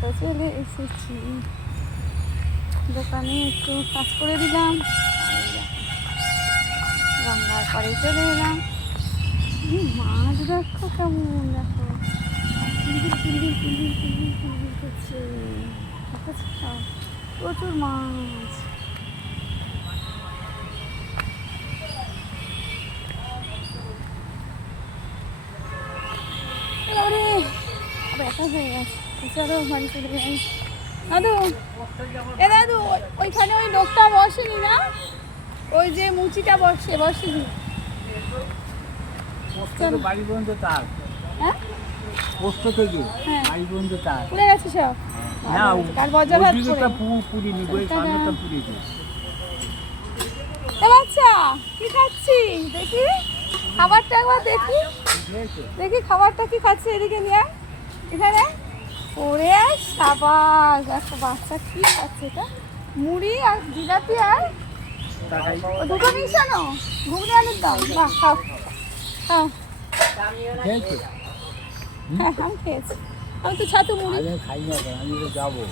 দেখো চলে এসেছি দোকানে, একটু কাজ করে দিলাম। গঙ্গার পাড়ে চলে এলাম। মাছ দেখো কেমন, দেখো কিলবিল কিলবিল কিলবিল কিলবিল কিলবিল করছে। প্রচুর মাছ। ব্যথা হয়ে গেছে, চলো বাড়ি চলে যাই। দাদু, দাদু ওইখানে ওই লোকটা বসেনি না, ওই যে মুচিটা বসেনি। বাড়ি পর্যন্ত তার, হ্যাঁ পোস্ত থেকে হ্যাঁ বাড়ি পর্যন্ত তার। পুড়ে গেছে সব। না কার বজ্র ভাত পুরিনি, ওই সামনেটা পুড়িয়েছে। বাচ্চা কি খাচ্ছি দেখি, খাবারটা একবার দেখি, দেখি খাবারটা কি খাচ্ছে। এদিকে নিয়ে এখানে পড়ে সাবাস, দেখো বাচ্চা কি খাচ্ছে। এটা মুড়ি আর জিলাপি আর দুটো মিশানো ঘুগনি আলুর দাম। বাহ, খাও খাও। হ্যাঁ আমি খেয়েছি, আমি তো ছাতু মুড়ি খাই না, আমি তো যাবো।